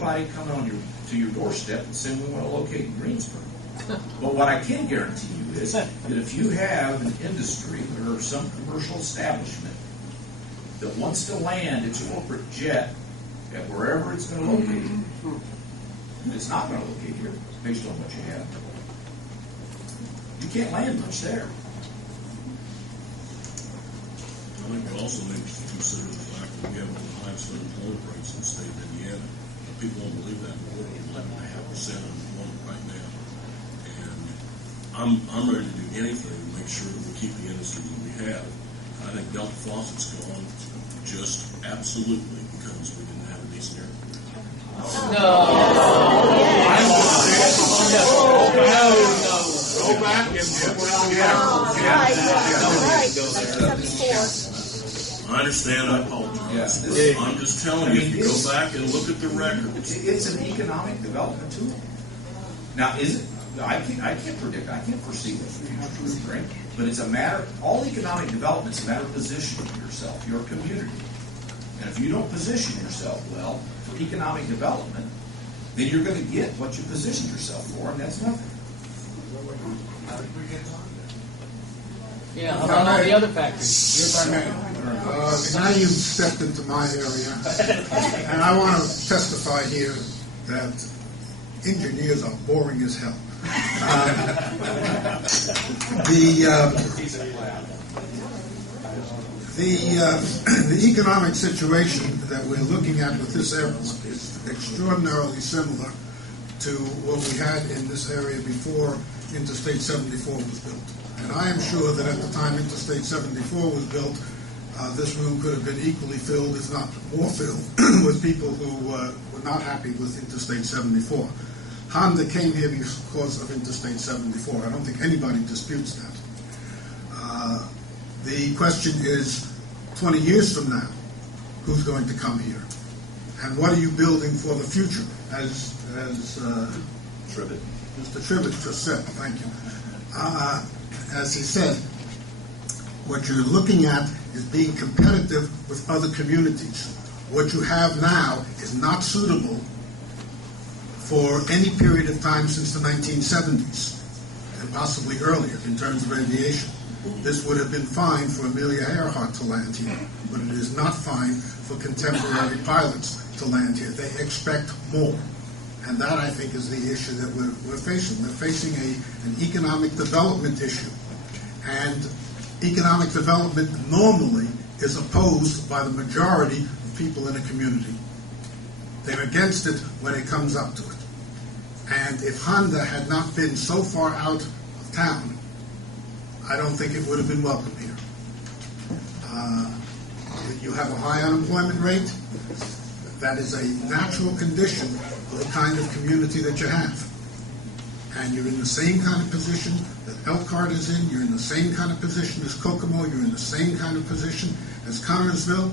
anybody coming to your doorstep and saying we want to locate in Greensburg. But what I can guarantee you is that if you have an industry or some commercial establishment that wants to land its corporate jet at wherever it's going to locate, and it's not going to locate here based on what you have, you can't land much there. I think we also need to consider the fact that we have one of the highest unemployment rates in the state of Indiana. People won't believe that, but we're at 11.5% unemployment right now. And I'm ready to do anything to make sure that we keep the industry that we have. I think Delta Faucet's gone just absolutely because we didn't have a decent airport. Go back and I understand. I apologize. I'm just telling you, if you go back and look at the record. It's an economic development tool. Now, is it? I can't predict. I can't foresee what the future will bring. But it's a matter. All economic development is a matter of positioning yourself, your community. And if you don't position yourself well for economic development, then you're going to get what you position yourself for, and that's nothing. Yeah, how about all the other factors? If I may. Now you've stepped into my area, and I want to testify here that engineers are boring as hell. The economic situation that we're looking at with this airport is extraordinarily similar to what we had in this area before Interstate 74 was built. And I am sure that at the time Interstate 74 was built, this room could have been equally filled, if not more filled, with people who were not happy with Interstate 74. Honda came here because of Interstate 74. I don't think anybody disputes that. The question is, 20 years from now, who's going to come here? And what are you building for the future? As Mr. Trivett just said, thank you. As he said, what you're looking at is being competitive with other communities. What you have now is not suitable for any period of time since the 1970s, and possibly earlier in terms of aviation. This would have been fine for Amelia Earhart to land here, but it is not fine for contemporary pilots to land here. They expect more. And that, I think, is the issue that we're facing. We're facing an economic development issue. And economic development normally is opposed by the majority of people in a community. They're against it when it comes up to it. And if Honda had not been so far out of town, I don't think it would have been welcome here. You have a high unemployment rate. That is a natural condition for the kind of community that you have. And you're in the same kind of position that Elkhart is in. You're in the same kind of position as Kokomo. You're in the same kind of position as Connersville.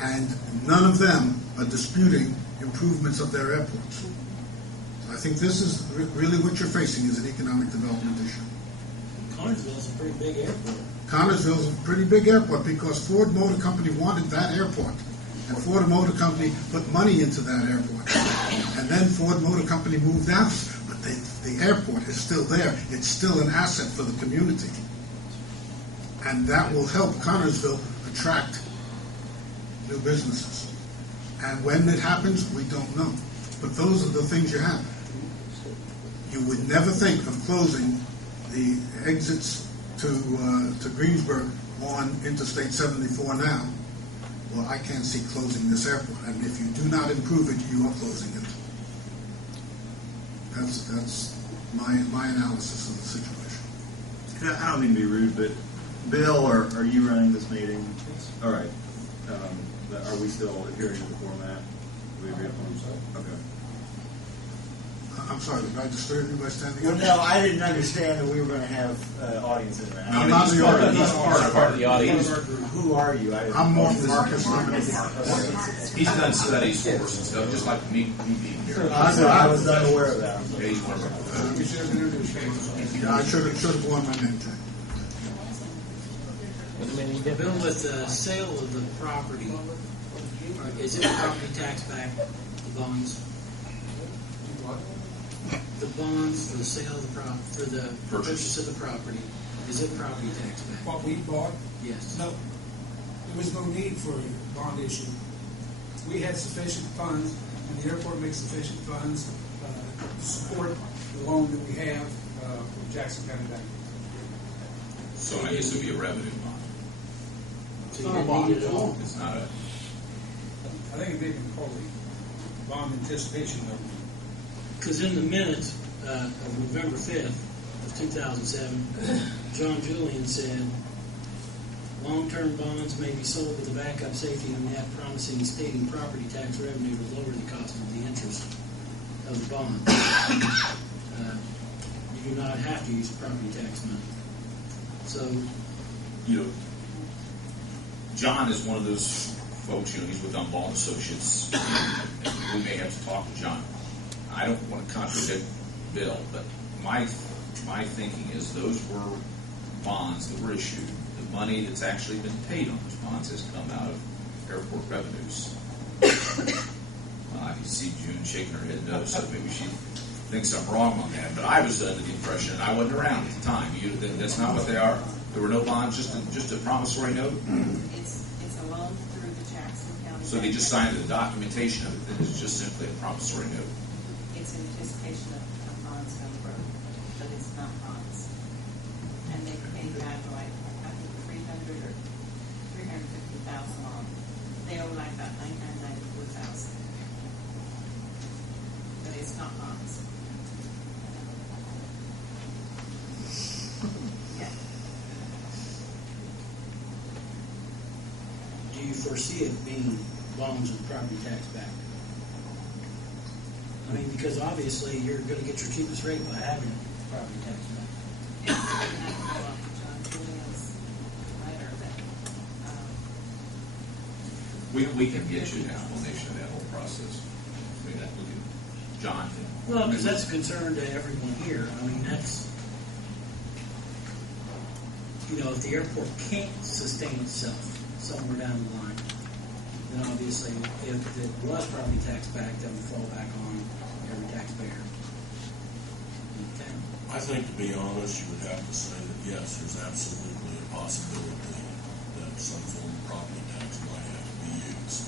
And none of them are disputing improvements of their airports. I think this is really what you're facing is an economic development issue. Connersville's a pretty big airport. Connersville's a pretty big airport because Ford Motor Company wanted that airport. And Ford Motor Company put money into that airport. And then Ford Motor Company moved out. But the airport is still there. It's still an asset for the community. And that will help Connersville attract new businesses. And when it happens, we don't know. But those are the things you have. You would never think of closing the exits to Greensburg on Interstate 74 now. Well, I can't see closing this airport. And if you do not improve it, you are closing it. That's my analysis of the situation. I don't mean to be rude, but Bill, are you running this meeting? All right. Are we still adhering to the format? We agree upon that? Okay. I'm sorry, did I disturb you by standing Well, up? no, I didn't understand that we were going to have audience interaction. I'm not the audience. He's part of the audience. Who are you? I'm Marcus Lemon. He's done studies for us and stuff, just like me being here. I was unaware of that. Yeah, he's one of Yeah, I should have worn my name tag. Bill, with the sale of the property, is it property tax back? bonds. The bonds for the sale of the for the purchase of the property, is it property tax back? What we bought, Yes. no, there was no need for a bond issue. We had sufficient funds, and the airport makes sufficient funds to support the loan that we have with Jackson County Bank. So I guess it'd be a revenue bond. So you didn't need it at all? It's not a, I think they can call it bond anticipation note. Because in the minutes of November 5th of 2007, John Julian said, long-term bonds may be sold with a backup safety net promising stating property tax revenue to lower the cost of the interest of the bond. You do not have to use property tax money. So, you know, John is one of those folks, you know, he's with Umball and Associates. We may have to talk to John. I don't want to contradict Bill, but my thinking is those were bonds that were issued. The money that's actually been paid on those bonds has come out of airport revenues. I can see June shaking her head no, so maybe she thinks I'm wrong on that. But I was under the impression, and I wasn't around at the time. That's not what they are. There were no bonds, just a promissory note. It's a loan through the Jackson County. So they just signed the documentation of it. That is just simply a promissory note. It's in anticipation of bonds down the road, but it's not bonds. And they paid back like, I think, $300,000 or $350,000 on. They owe like about $994,000. But it's not bonds. Yeah. do you foresee it being bonds with property tax back? I mean, because obviously you're going to get your cheapest rate by having property tax back. And I can go off of John Julian's letter that, We can get you an explanation of that whole process. I mean, we can, John can. Well, because that's a concern to everyone here. I mean, that's, you know, if the airport can't sustain itself somewhere down the line, then obviously if it was property tax back, that would fall back on every taxpayer in the town. I think, to be honest, you would have to say that, yes, there's absolutely a possibility that some form of property tax might have to be used.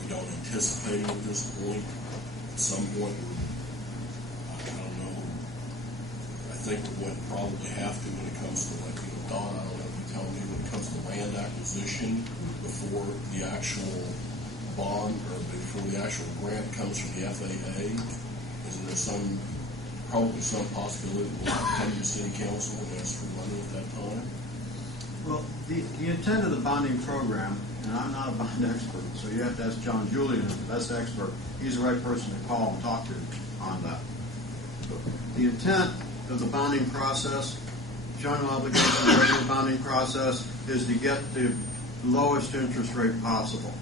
We don't anticipate it at this point. At some point, I don't know. I think we would probably have to when it comes to, like, you know, Don, I don't know if you tell me, when it comes to land acquisition, before the actual bond or before the actual grant comes from the FAA, isn't there probably some possibility that we'll have to come to city council and ask for money at that time? Well, the intent of the bonding program, and I'm not a bond expert, so you have to ask John Julian, who's the best expert. He's the right person to call and talk to on that. The intent of the bonding process, general obligation of the regular bonding process, is to get the lowest interest rate possible.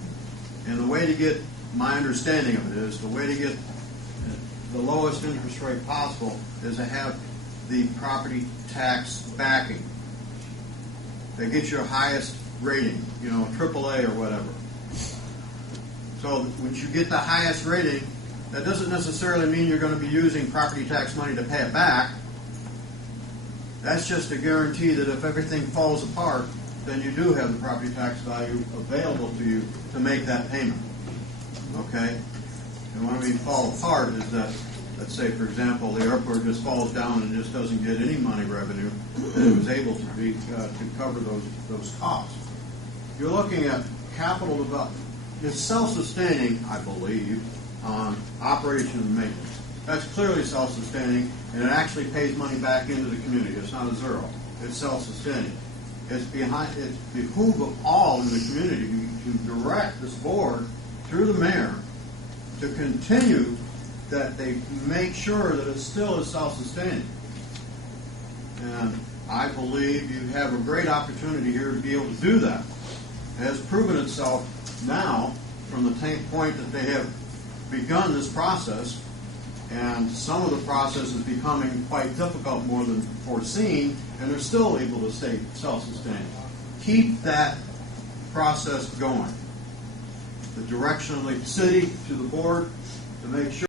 And the way to get, my understanding of it is, the way to get the lowest interest rate possible is to have the property tax backing. They get your highest rating, you know, AAA or whatever. So once you get the highest rating, that doesn't necessarily mean you're going to be using property tax money to pay it back. That's just a guarantee that if everything falls apart, then you do have the property tax value available to you to make that payment. Okay? And what I mean fall apart is that, let's say, for example, the airport just falls down and just doesn't get any money revenue, and it was able to be to cover those costs. You're looking at capital development. It's self-sustaining, I believe, on operation and maintenance. That's clearly self-sustaining, and it actually pays money back into the community. It's not a zero. It's self-sustaining. It's behoove of all in the community to direct this board through the mayor to continue that they make sure that it still is self-sustaining. And I believe you have a great opportunity here to be able to do that. It has proven itself now from the point that they have begun this process, and some of the process is becoming quite difficult, more than foreseen, and they're still able to stay self-sustaining. Keep that process going. the direction of the city to the board to make sure